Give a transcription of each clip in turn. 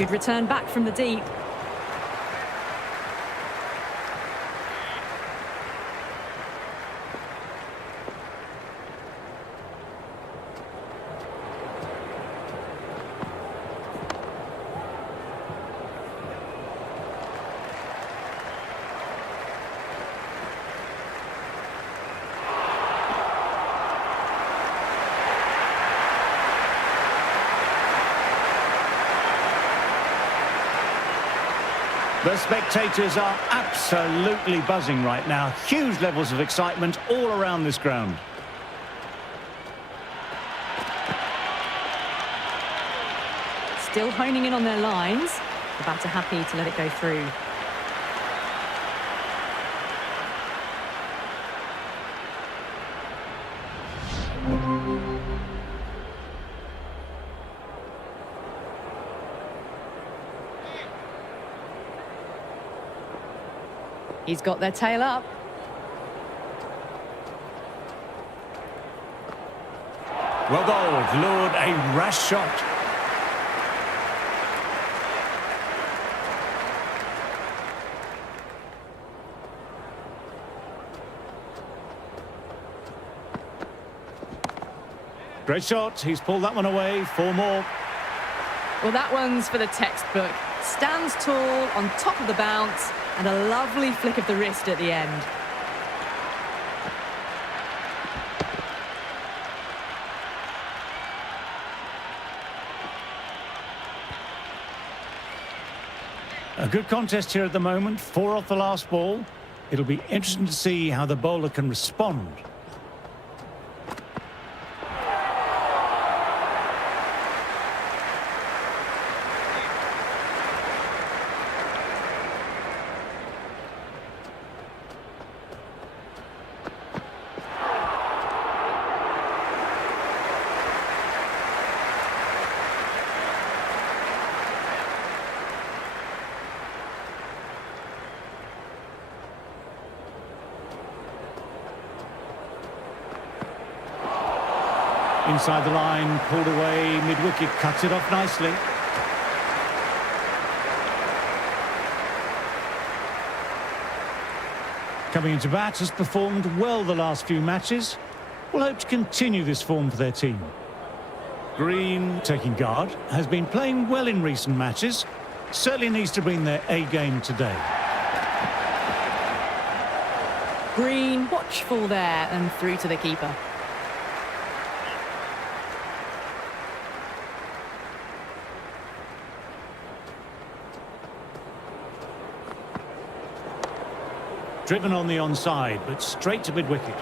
Good return back from the deep. The spectators are absolutely buzzing right now. Huge levels of excitement all around this ground. Still honing in on their lines. The batter happy to let it go through. He's got their tail up. Well bowled, lured a rash shot. Great shot, he's pulled that one away, 4 more. Well, that one's for the textbook. Stands tall, on top of the bounce, and a lovely flick of the wrist at the end. A good contest here at the moment, 4 off the last ball. It'll be interesting to see how the bowler can respond. Inside the line, pulled away, mid-wicket, cuts it off nicely. Coming into bat, has performed well the last few matches. Will hope to continue this form for their team. Green, taking guard, has been playing well in recent matches. Certainly needs to bring their A-game today. Green, watchful there and through to the keeper. Driven on the onside, but straight to mid-wicket.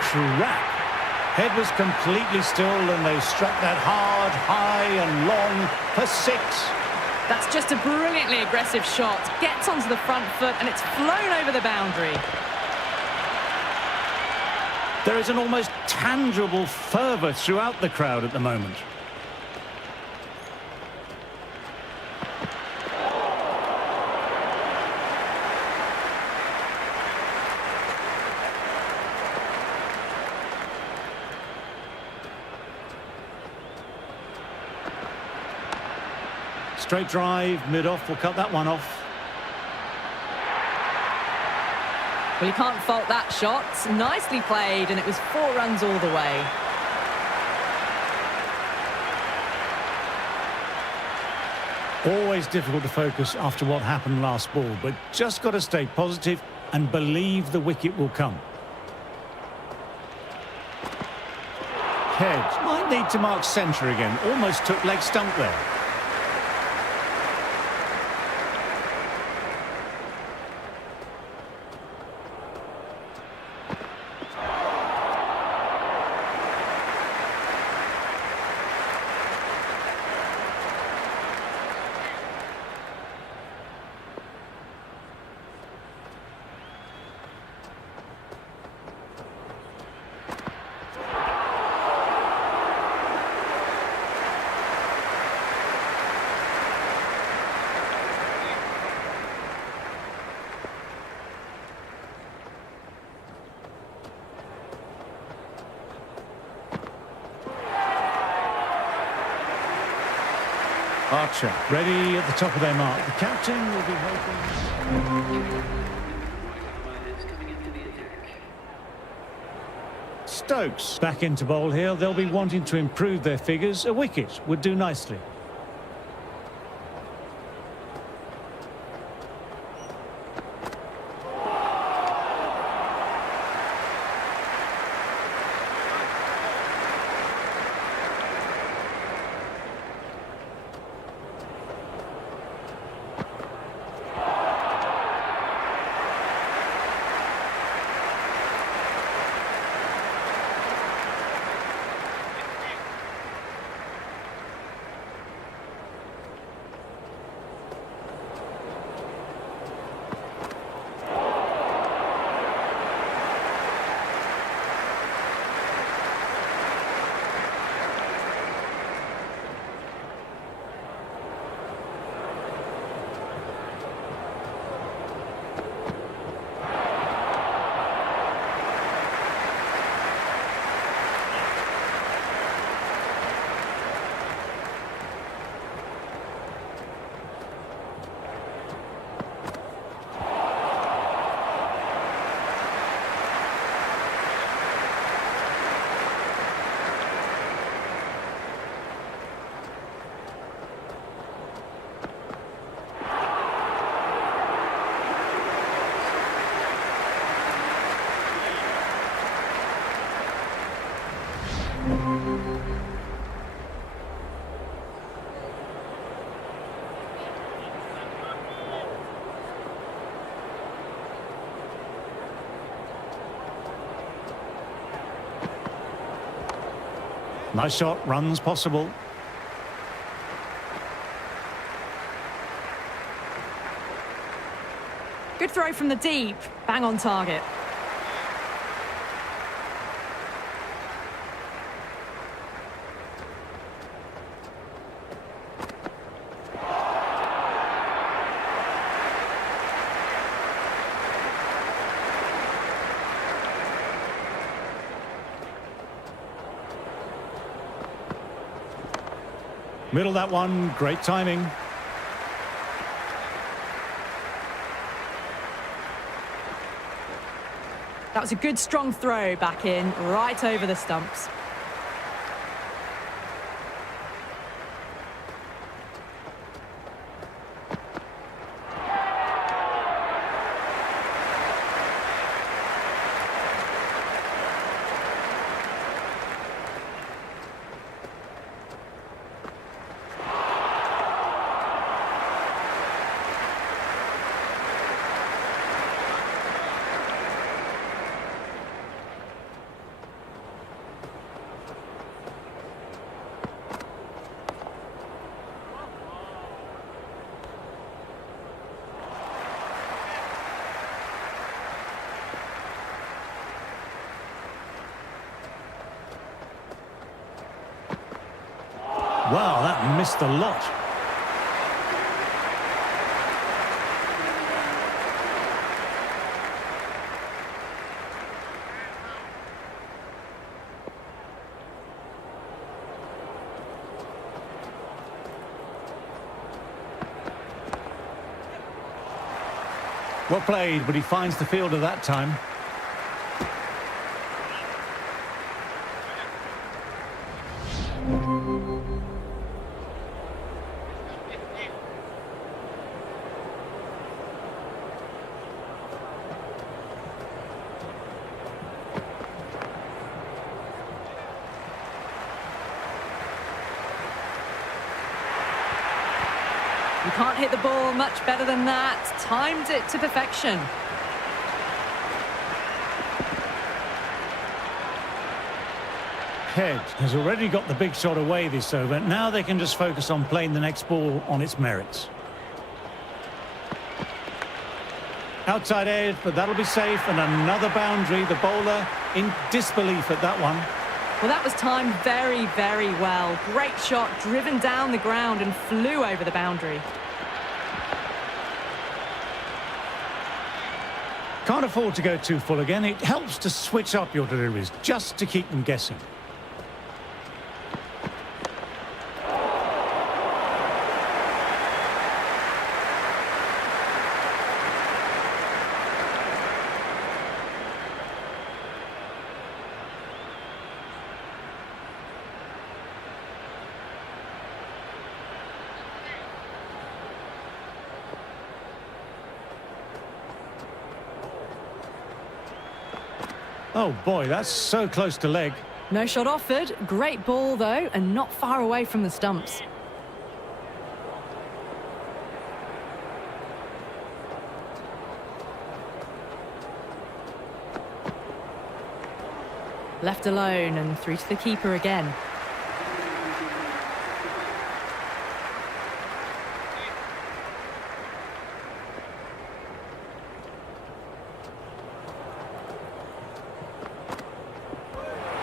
Crap. Head was completely still and they struck that hard, high and long for 6. That's just a brilliantly aggressive shot. Gets onto the front foot and it's flown over the boundary. There is an almost tangible fervour throughout the crowd at the moment. Straight drive, mid-off, will cut that one off. Well, you can't fault that shot. Nicely played, and it was 4 runs all the way. Always difficult to focus after what happened last ball, but just got to stay positive and believe the wicket will come. Head might need to mark centre again. Almost took leg stump there. Archer, ready at the top of their mark. The captain will be hoping... Stokes back into bowl here. They'll be wanting to improve their figures. A wicket would do nicely. Nice shot, runs possible. Good throw from the deep, bang on target. Middle that one, great timing. That was a good strong throw back in, right over the stumps. Wow, that missed a lot. Well played, but he finds the fielder that time. You can't hit the ball much better than that. Timed it to perfection. Head has already got the big shot away this over. Now they can just focus on playing the next ball on its merits. Outside edge, but that'll be safe. And another boundary. The bowler in disbelief at that one. Well, that was timed very, very well. Great shot, driven down the ground and flew over the boundary. Can't afford to go too full again. It helps to switch up your deliveries, just to keep them guessing. Oh boy, that's so close to leg. No shot offered. Great ball, though, and not far away from the stumps. Left alone and through to the keeper again.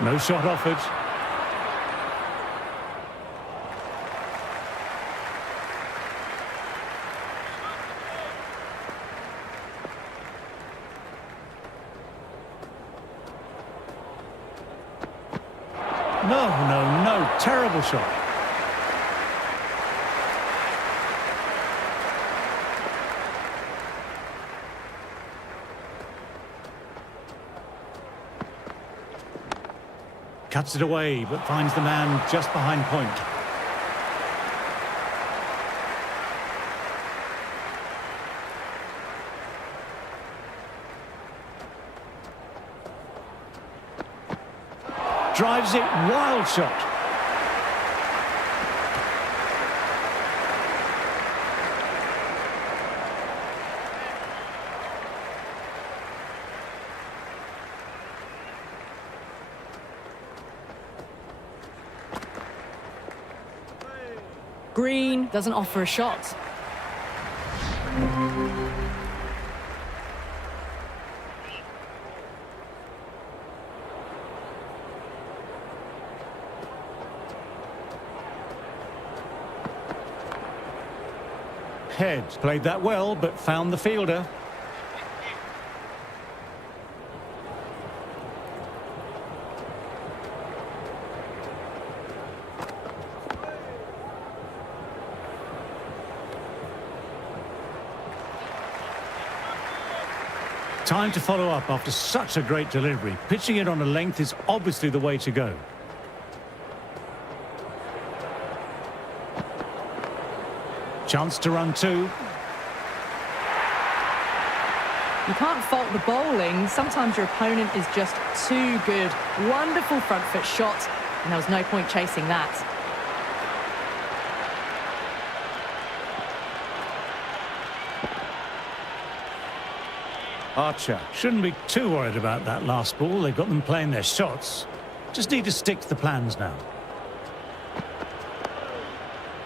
No shot offered. No. Terrible shot. Cuts it away, but finds the man just behind point. Drives it, wild shot. Green doesn't offer a shot. Head played that well, but found the fielder. Time to follow up after such a great delivery. Pitching it on a length is obviously the way to go. Chance to run two. You can't fault the bowling. Sometimes your opponent is just too good. Wonderful front foot shot, and there was no point chasing that. Archer shouldn't be too worried about that last ball. They've got them playing their shots. Just need to stick to the plans now.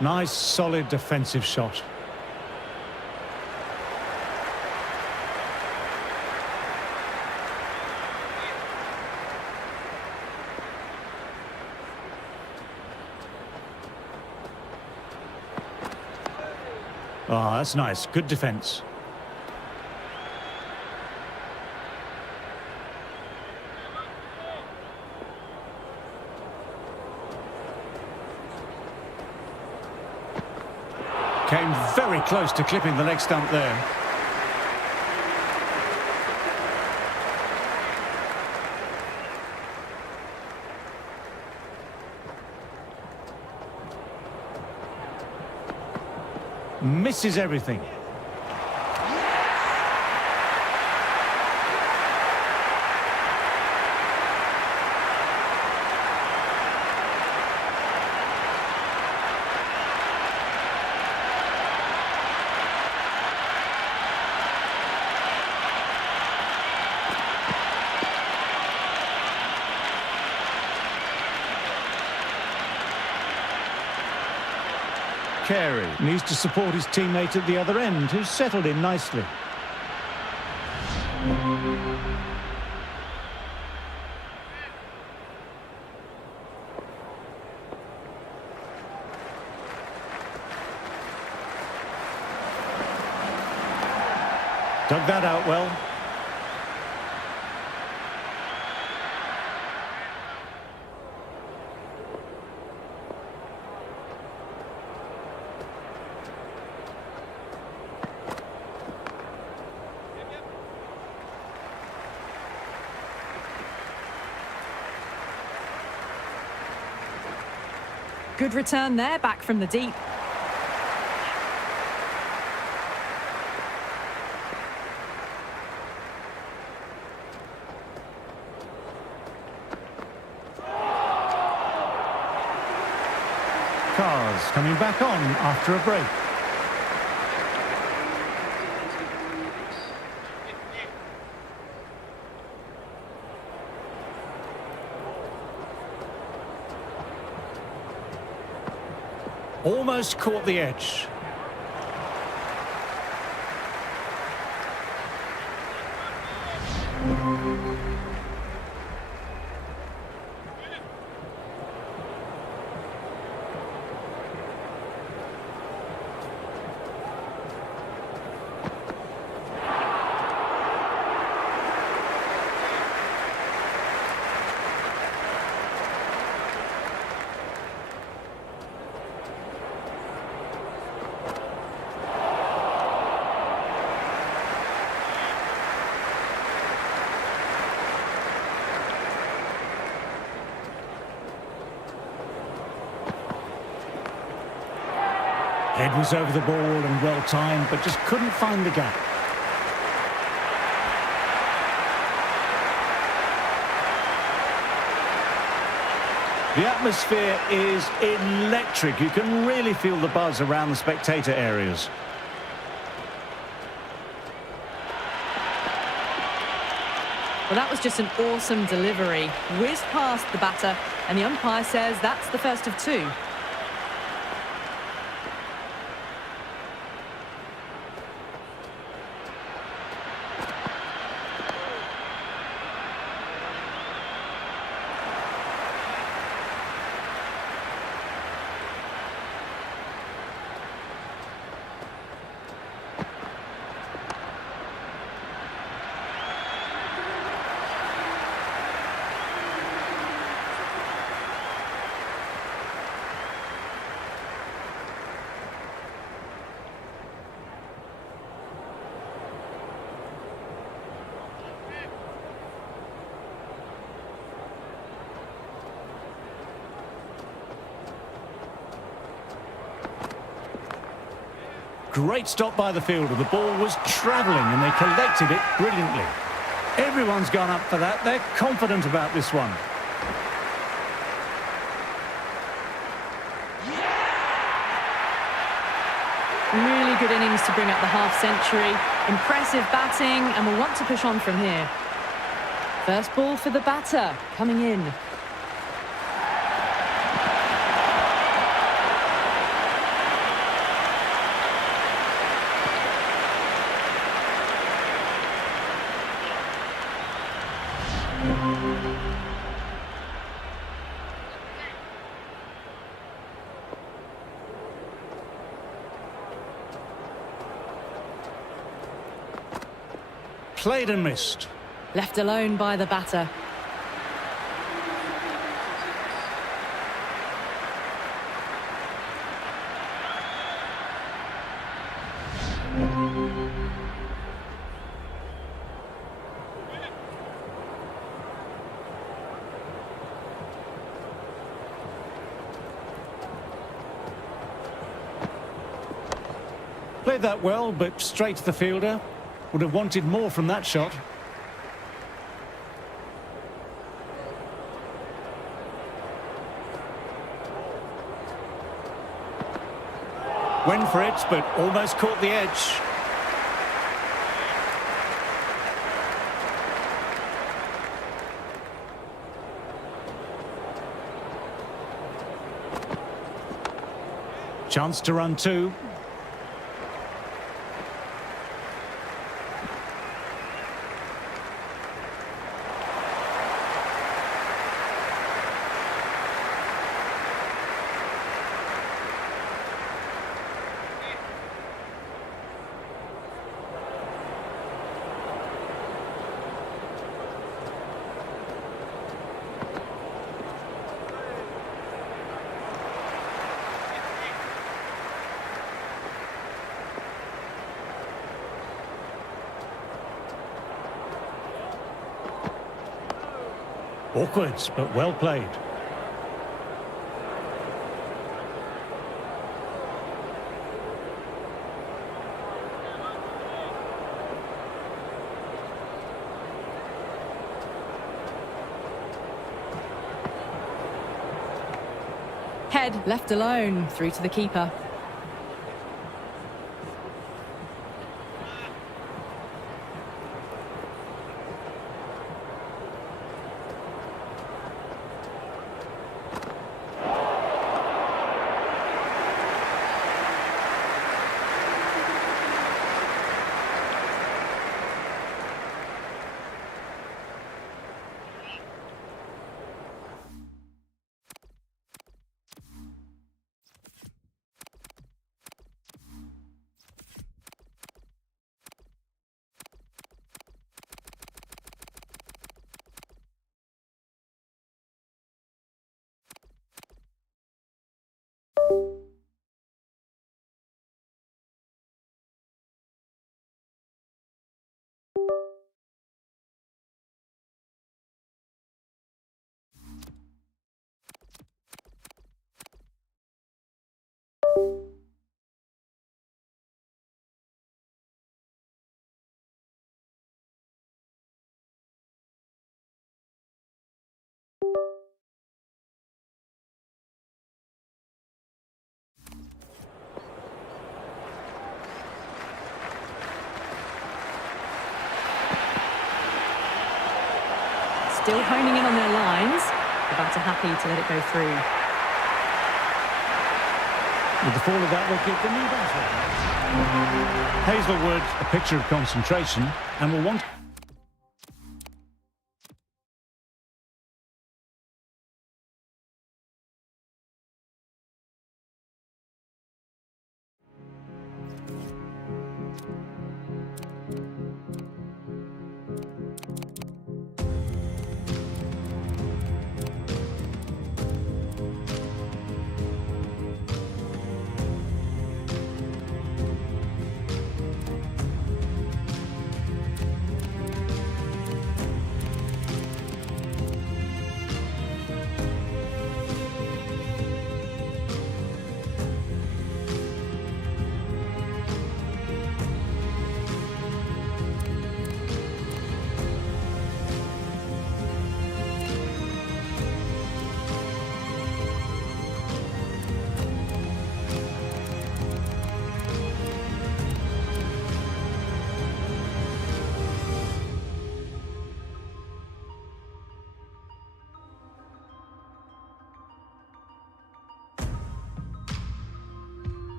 Nice, solid defensive shot. Oh, that's nice. Good defence. Came very close to clipping the leg stump there. Misses everything. Carey needs to support his teammate at the other end, who's settled in nicely. Dug that out well. Good return there, back from the deep. cars coming back on after a break. Almost caught the edge. Head was over the ball and well timed, but just couldn't find the gap. The atmosphere is electric. You can really feel the buzz around the spectator areas. Well, that was just an awesome delivery. Whizzed past the batter, and the umpire says that's the first of two. Great stop by the fielder. The ball was travelling and they collected it brilliantly. Everyone's gone up for that. They're confident about this one. Really good innings to bring up the half-century. Impressive batting, and we'll want to push on from here. First ball for the batter, coming in. Played and missed. Left alone by the batter. Played that well, but straight to the fielder. Would have wanted more from that shot. Went for it, but almost caught the edge. Chance to run two. Awkward, but well played. Head left alone, through to the keeper. Still honing in on their lines. The batter happy to let it go through. With the fall of that wicket, the new batter. Hazelwood, a picture of concentration, and will want...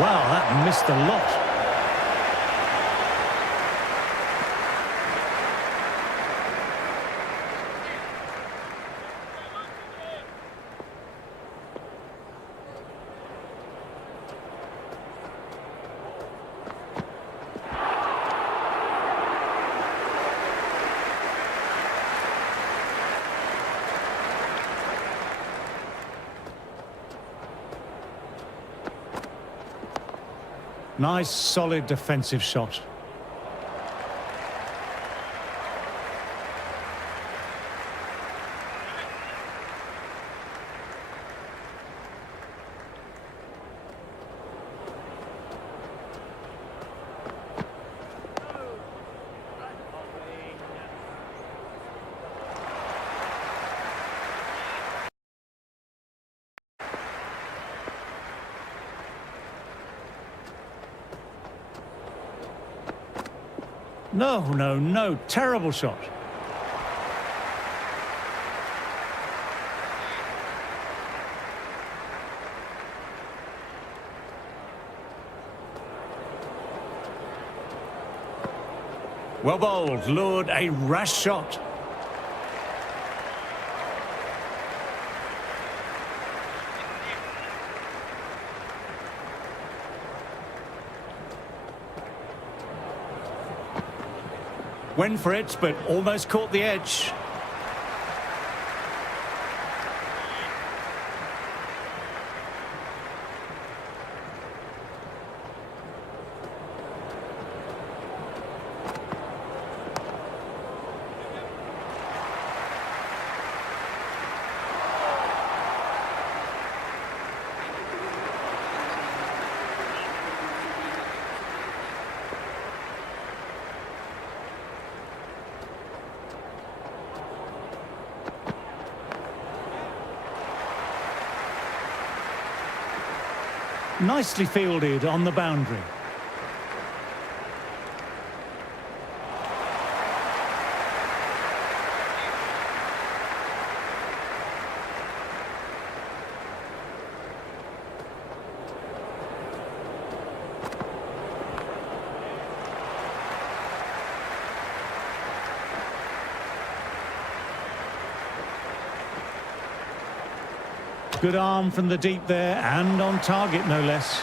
Wow, that missed a lot. Nice, solid defensive shot. No, no, no. Terrible shot. Well bowled, lured, a rash shot. Went for it, but almost caught the edge. Nicely fielded on the boundary. Good arm from the deep there, and on target, no less.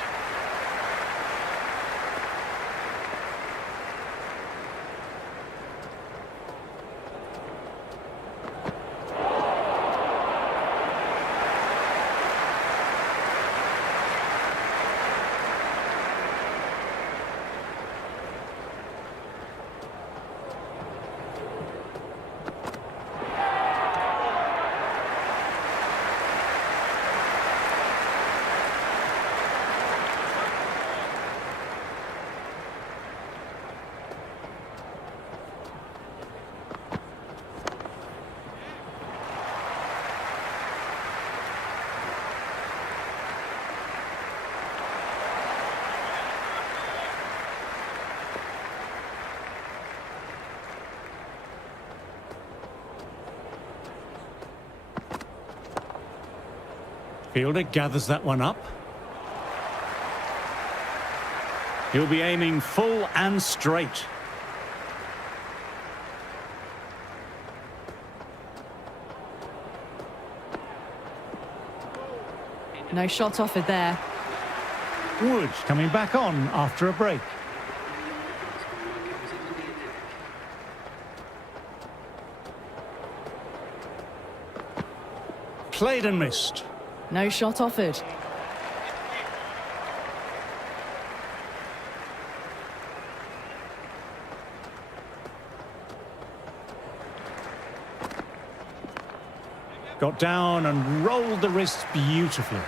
Fielder gathers that one up. He'll be aiming full and straight. No shot offered there. Wood coming back on after a break. Played and missed. No shot offered. Got down and rolled the wrists beautifully.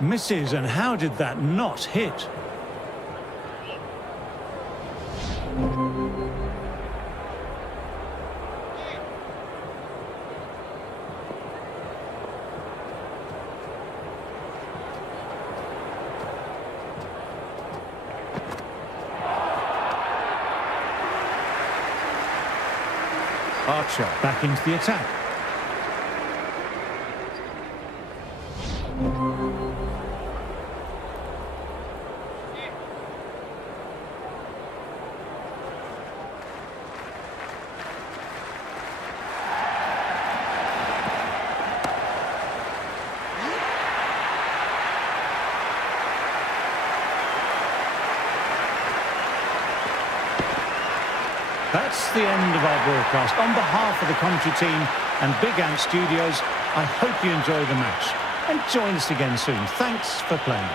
Misses, and how did that not hit? Archer back into the attack. That's the end of our broadcast. On behalf of the commentary team and Big Ant Studios, I hope you enjoy the match. And join us again soon. Thanks for playing.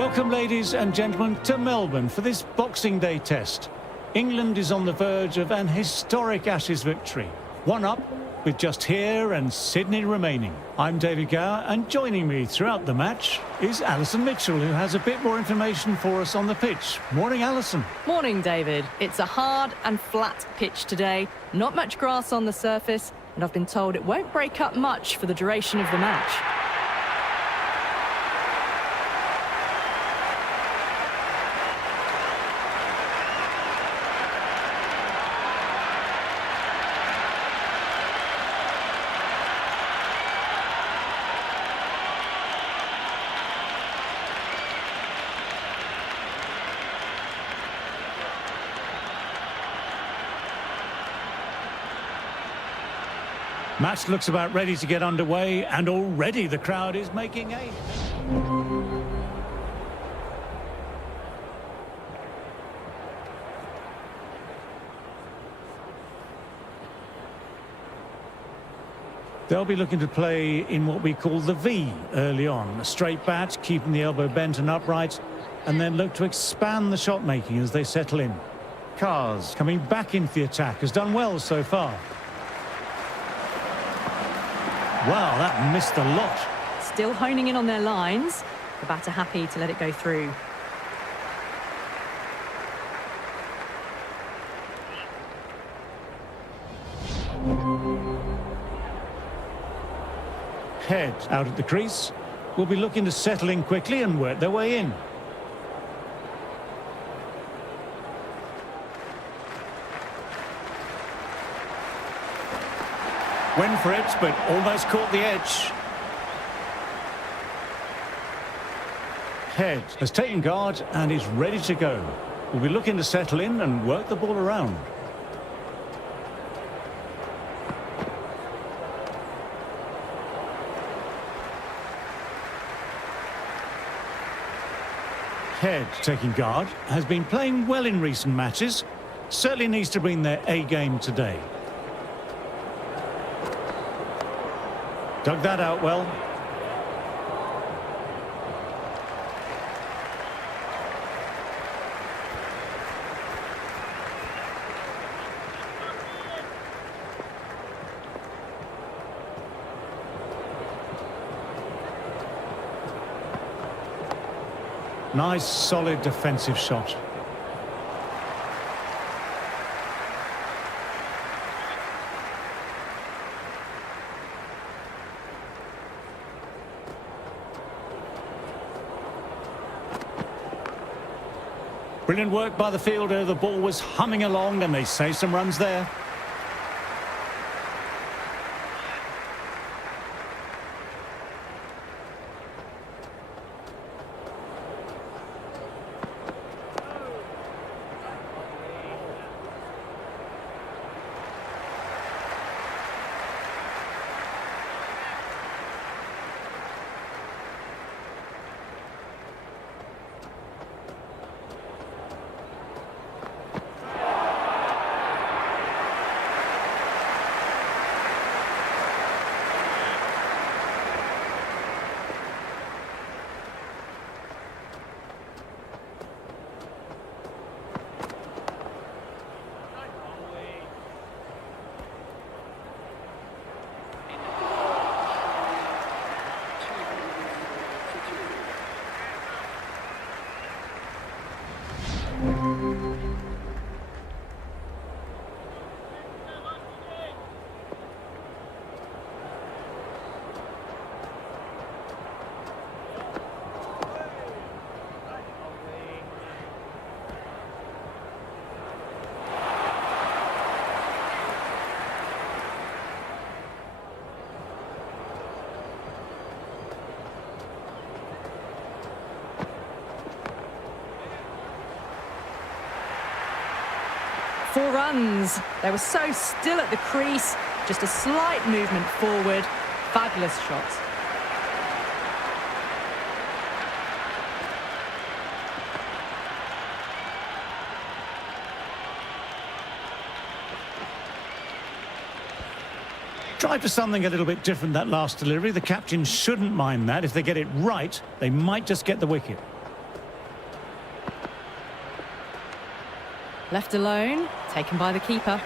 Welcome, ladies and gentlemen, to Melbourne for this Boxing Day test. England is on the verge of an historic Ashes victory. One up, with just here and Sydney remaining. I'm David Gower, and joining me throughout the match is Alison Mitchell, who has a bit more information for us on the pitch. Morning, Alison. Morning, David. It's a hard and flat pitch today. Not much grass on the surface, and I've been told it won't break up much for the duration of the match. Match looks about ready to get underway, and already the crowd is making a... They'll be looking to play in what we call the V early on. A straight bat, keeping the elbow bent and upright, and then look to expand the shot making as they settle in. Cars coming back into the attack, has done well so far. Wow, that missed a lot. Still honing in on their lines. The batter happy to let it go through. Head out at the crease. Will be looking to settle in quickly and work their way in. Went for it, but almost caught the edge. Head has taken guard and is ready to go. Will be looking to settle in and work the ball around. Head, taking guard, has been playing well in recent matches. Certainly needs to bring their A game today. Dug that out well. Nice, solid defensive shot. Brilliant work by the fielder. The ball was humming along and they save some runs there. Four runs. They were so still at the crease. Just a slight movement forward. Fabulous shot. Try for something a little bit different that last delivery. The captain shouldn't mind that. If they get it right, they might just get the wicket. Left alone, taken by the keeper.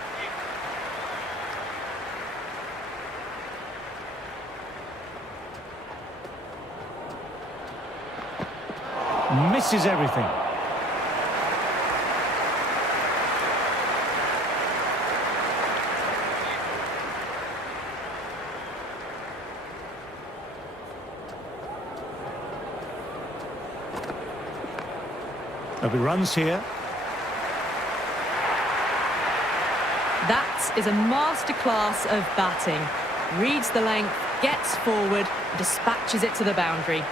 Misses everything. There'll be runs here. That is a masterclass of batting. Reads the length, gets forward, dispatches it to the boundary.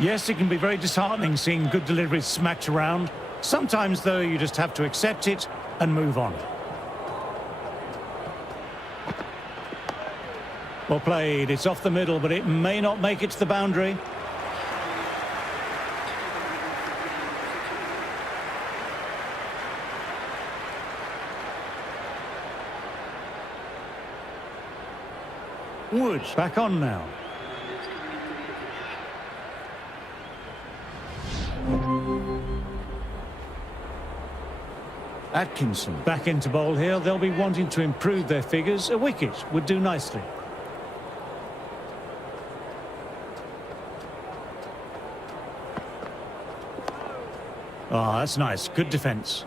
Yes, it can be very disheartening seeing good deliveries smacked around. Sometimes, though, you just have to accept it and move on. Well played. It's off the middle, but it may not make it to the boundary. Wood back on now. Atkinson back into bowl here. They'll be wanting to improve their figures. A wicket would do nicely. Ah, that's nice. Good defence.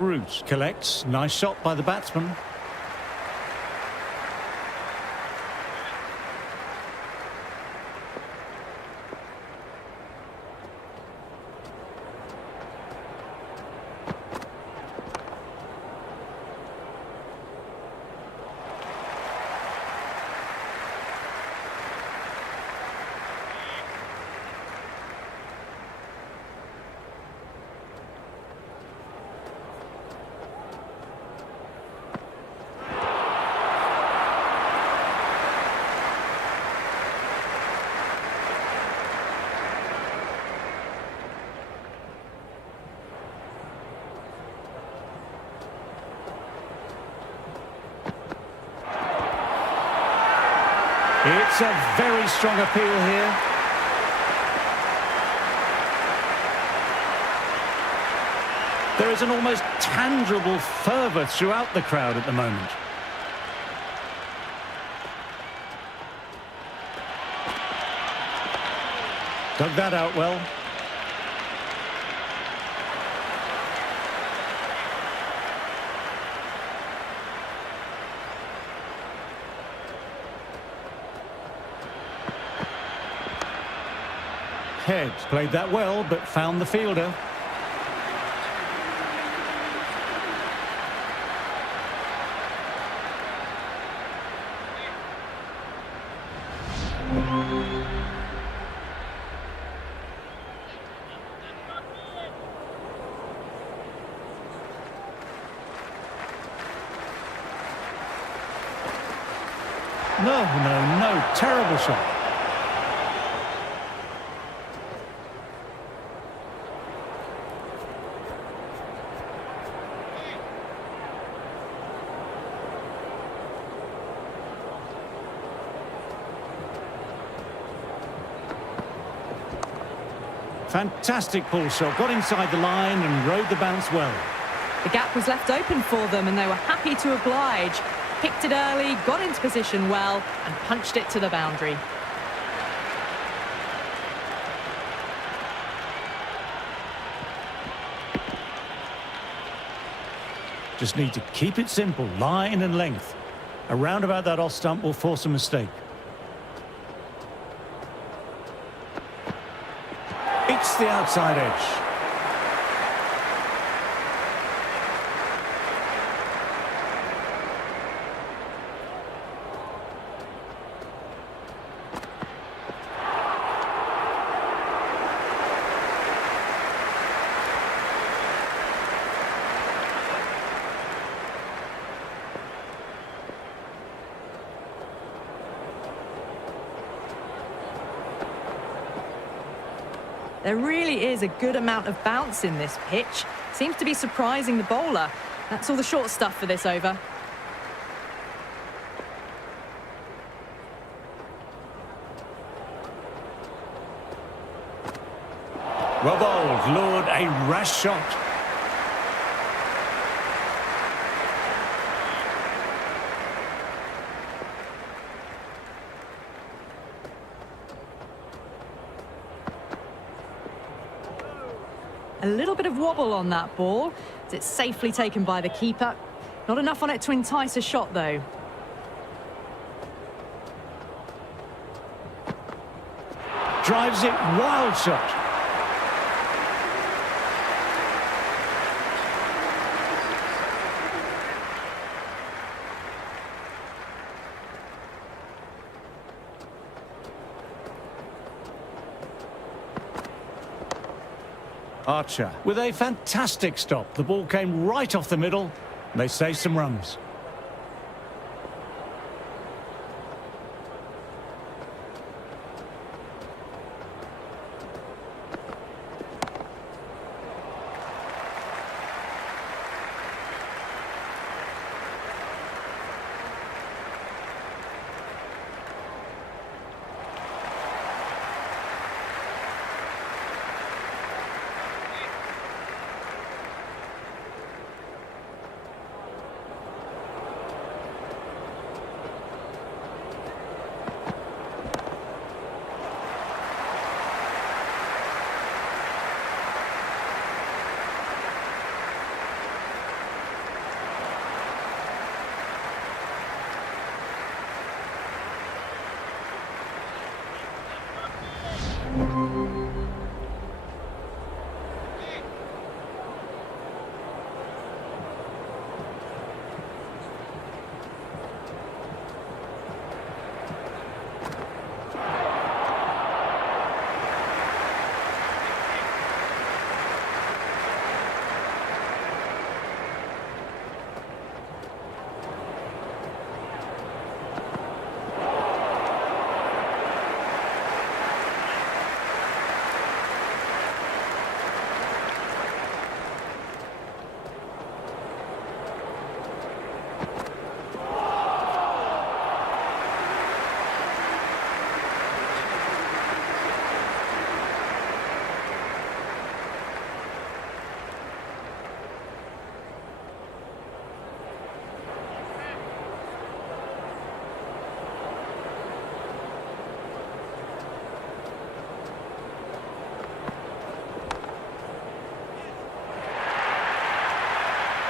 Root collects. Nice shot by the batsman. It's a very strong appeal here. There is an almost tangible fervour throughout the crowd at the moment. Dug that out well. Head played that well, but found the fielder. No, terrible shot. Fantastic pull shot, got inside the line and rode the bounce well. The gap was left open for them and they were happy to oblige. Picked it early, got into position well and punched it to the boundary. Just need to keep it simple, line and length. Around about that off stump will force a mistake. It's the outside edge. There really is a good amount of bounce in this pitch. Seems to be surprising the bowler. That's all the short stuff for this over. Well bowled, lured a rash shot. A little bit of wobble on that ball. It's safely taken by the keeper. Not enough on it to entice a shot, though. Drives it, wild shot. Archer with a fantastic stop. The ball came right off the middle. They save some runs.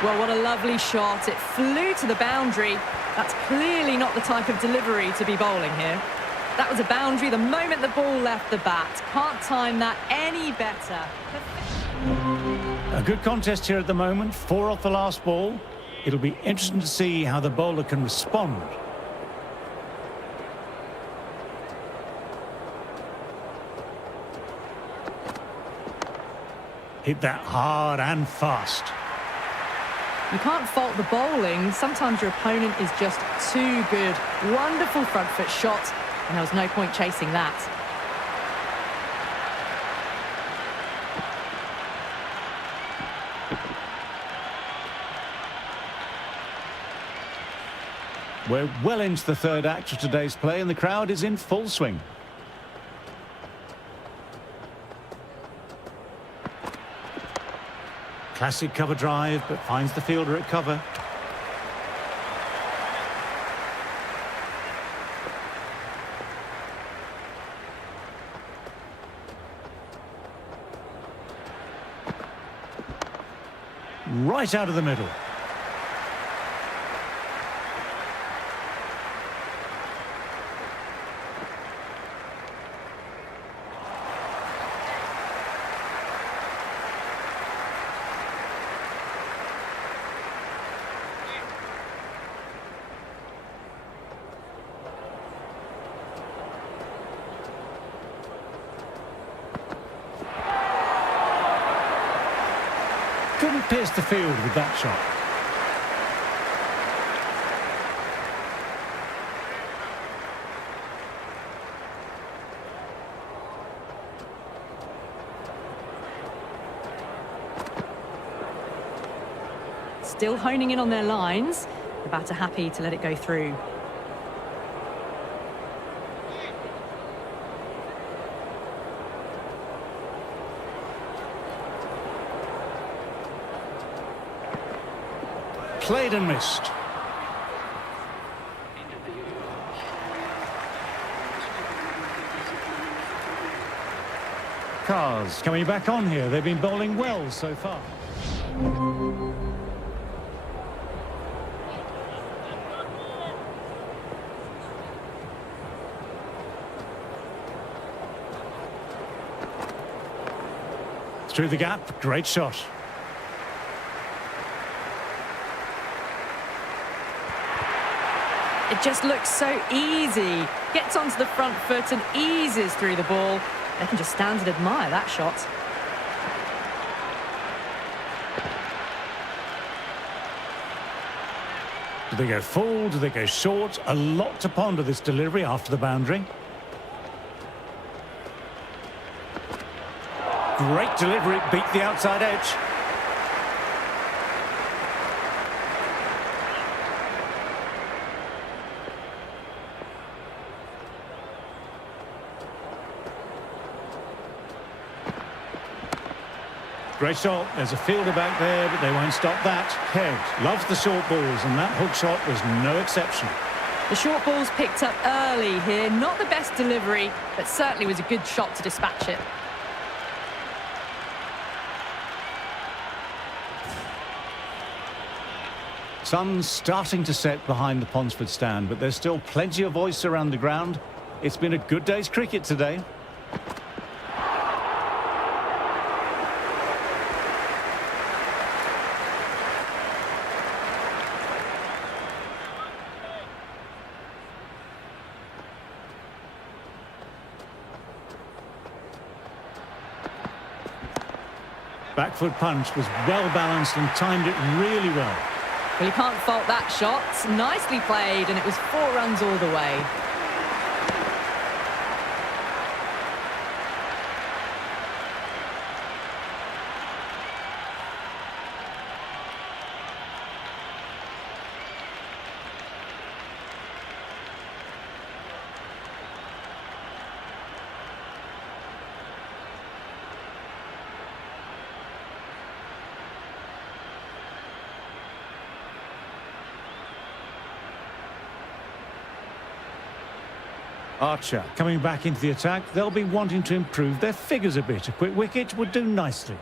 Well, what a lovely shot. It flew to the boundary. That's clearly not the type of delivery to be bowling here. That was a boundary the moment the ball left the bat. Can't time that any better. A good contest here at the moment. 4 off the last ball. It'll be interesting to see how the bowler can respond. Hit that hard and fast. You can't fault the bowling. Sometimes your opponent is just too good. Wonderful front foot shot, and there was no point chasing that. We're well into the third act of today's play, and the crowd is in full swing. Classic cover drive, but finds the fielder at cover. Right out of the middle. Couldn't pierce the field with that shot. Still honing in on their lines. The batter happy to let it go through. played and missed. Cars coming back on here. They've been bowling well so far. Through the gap, great shot. It just looks so easy. Gets onto the front foot and eases through the ball. They can just stand and admire that shot. Do they go full? Do they go short? A lot to ponder this delivery after the boundary. Great delivery, beat the outside edge. Great shot. There's a fielder back there, but they won't stop that. Head loves the short balls, and that hook shot was no exception. The short ball's picked up early here. Not the best delivery, but certainly was a good shot to dispatch it. Sun's starting to set behind the Ponsford stand, but there's still plenty of voice around the ground. It's been a good day's cricket today. Back foot punch was well balanced and timed it really well. Well, you can't fault that shot. Nicely played, and it was 4 runs all the way. Archer coming back into the attack. They'll be wanting to improve their figures a bit. A quick wicket would do nicely.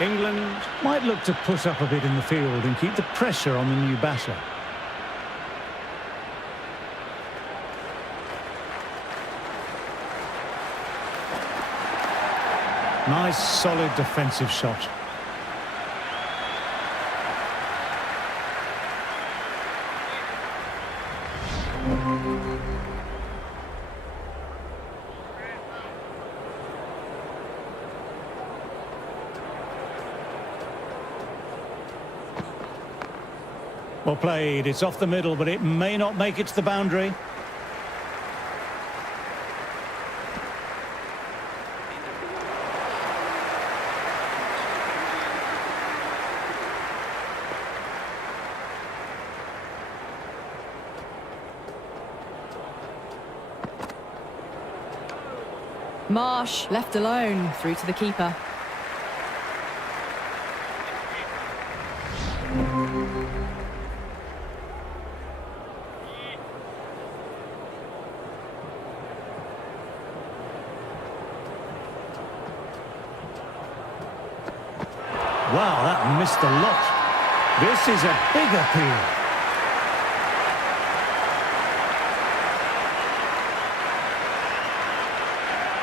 England might look to put up a bit in the field and keep the pressure on the new batter. Nice, solid defensive shot. Well played. It's off the middle, but it may not make it to the boundary. Marsh left alone, through to the keeper. Wow, that missed a lot. This is a big appeal.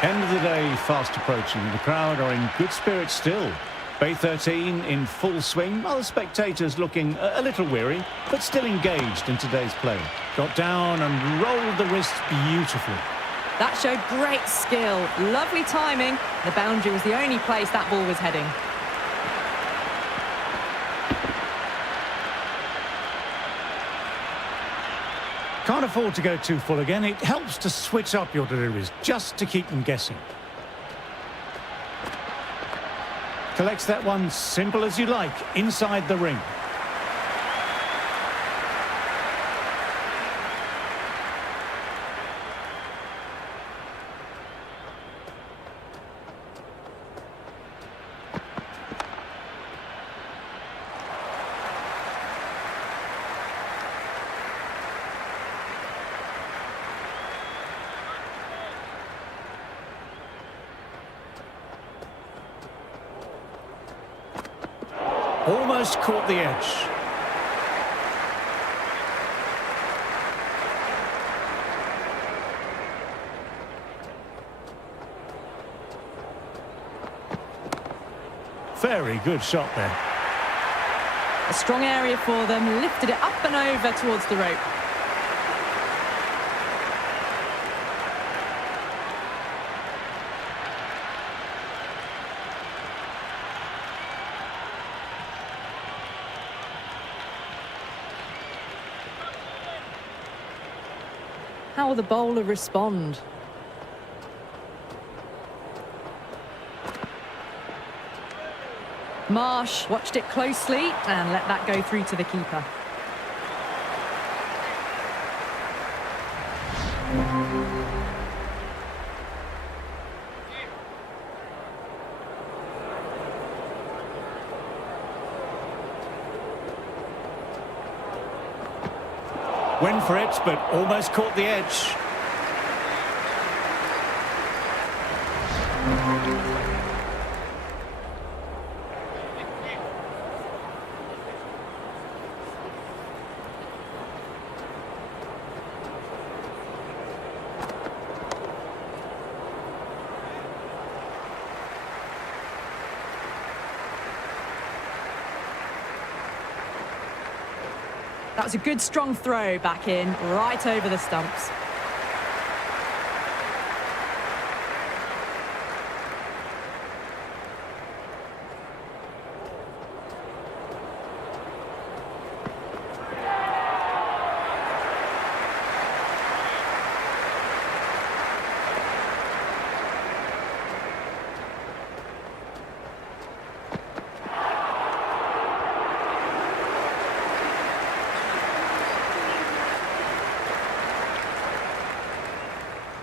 End of the day fast approaching. The crowd are in good spirits still. Bay 13 in full swing. Other spectators looking a little weary, but still engaged in today's play. Got down and rolled the wrists beautifully. That showed great skill. Lovely timing. The boundary was the only place that ball was heading. Can't afford to go too full again. It helps to switch up your deliveries, just to keep them guessing. Collects that one simple as you like, inside the ring. Almost caught the edge. Very good shot there. A strong area for them, lifted it up and over towards the rope. How will the bowler respond? Marsh watched it closely and let that go through to the keeper. Went for it, but almost caught the edge. That was a good strong throw back in, right over the stumps.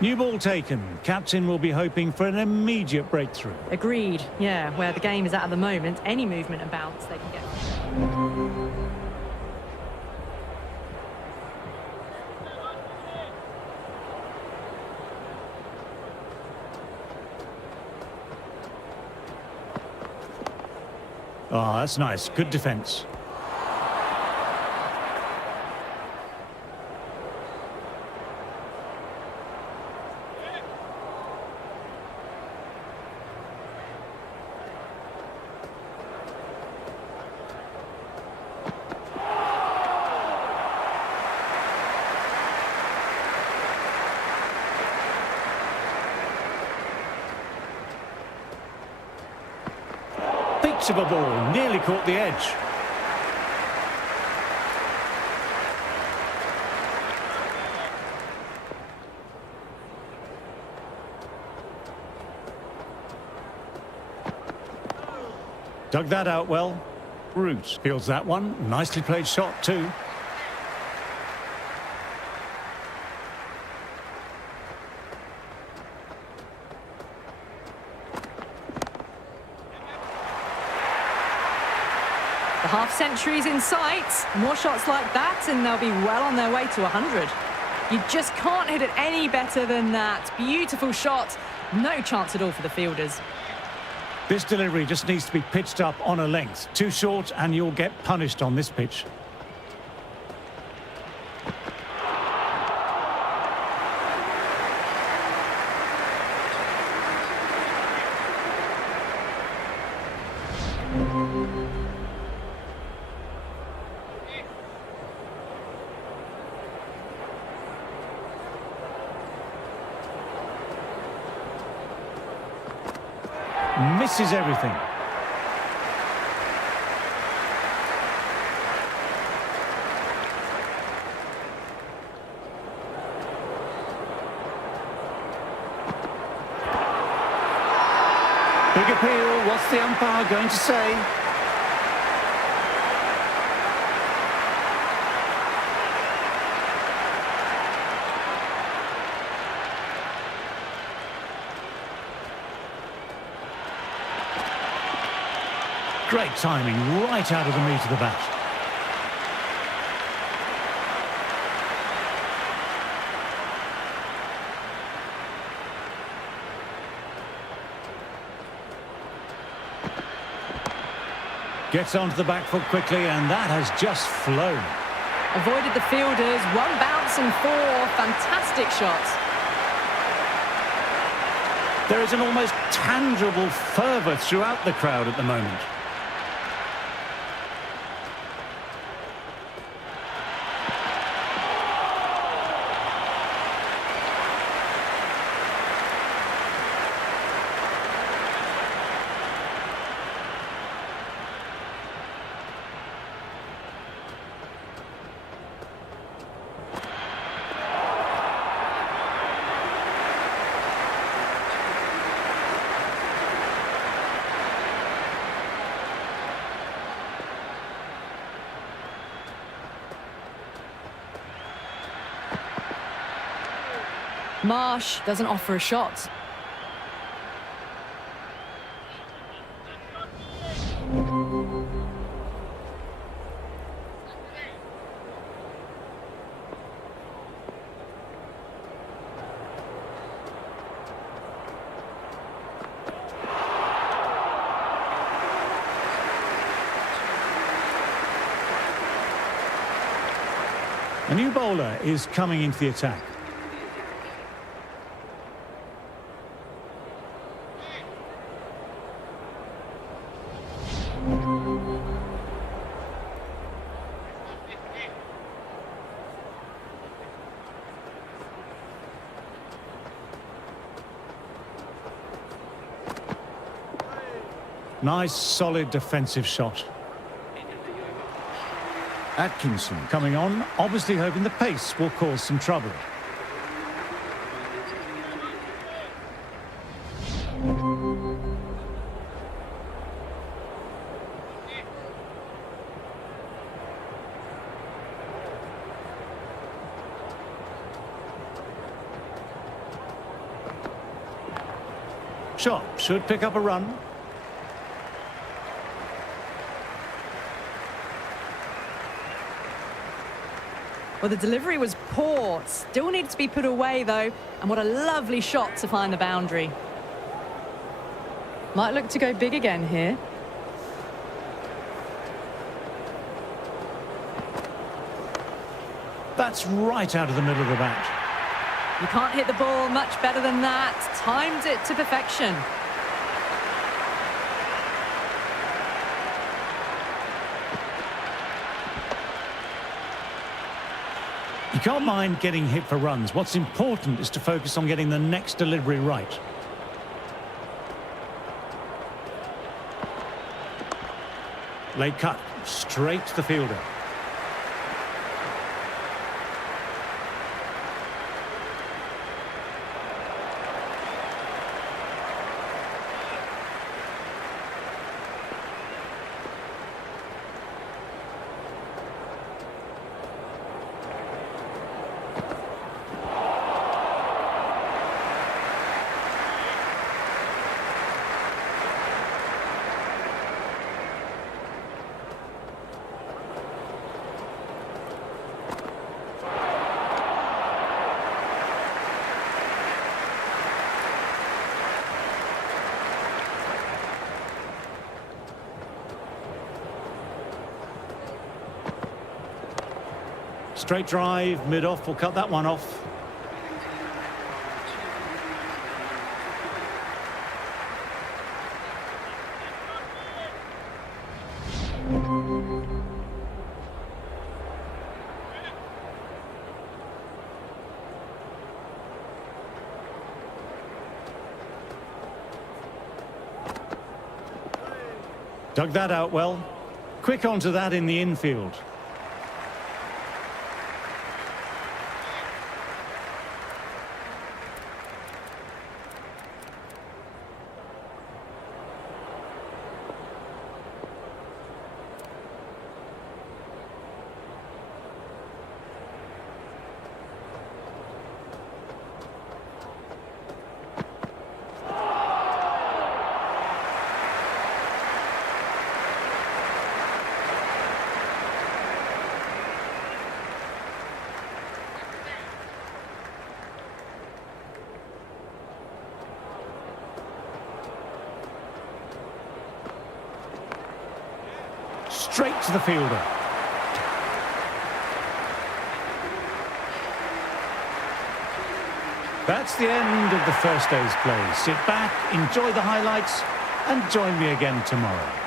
New ball taken. Captain will be hoping for an immediate breakthrough. Agreed, yeah, where the game is at the moment, any movement and bounce they can get. Ah, that's nice. Good defence. Beats of a ball, nearly caught the edge. Dug that out well. Root fields that one. Nicely played shot too. The half-century's in sight. More shots like that and they'll be well on their way to 100. You just can't hit it any better than that. Beautiful shot. No chance at all for the fielders. This delivery just needs to be pitched up on a length. Too short and you'll get punished on this pitch. Misses everything. Big appeal. What's the umpire going to say? Great timing, right out of the meat of the bat. Gets onto the back foot quickly, and that has just flown. Avoided the fielders, one bounce and four. Fantastic shots. There is an almost tangible fervour throughout the crowd at the moment. Marsh doesn't offer a shot. A new bowler is coming into the attack. Nice, solid defensive shot. Atkinson coming on, obviously hoping the pace will cause some trouble. Shot should pick up a run. Well, the delivery was poor. Still needs to be put away, though. And what a lovely shot to find the boundary. Might look to go big again here. That's right out of the middle of the bat. You can't hit the ball much better than that. Timed it to perfection. You can't mind getting hit for runs. What's important is to focus on getting the next delivery right. Late cut, straight to the fielder. Straight drive, mid-off, will cut that one off. Dug that out well. Quick onto that in the infield. Straight to the fielder. That's the end of the first day's play. Sit back, enjoy the highlights, and join me again tomorrow.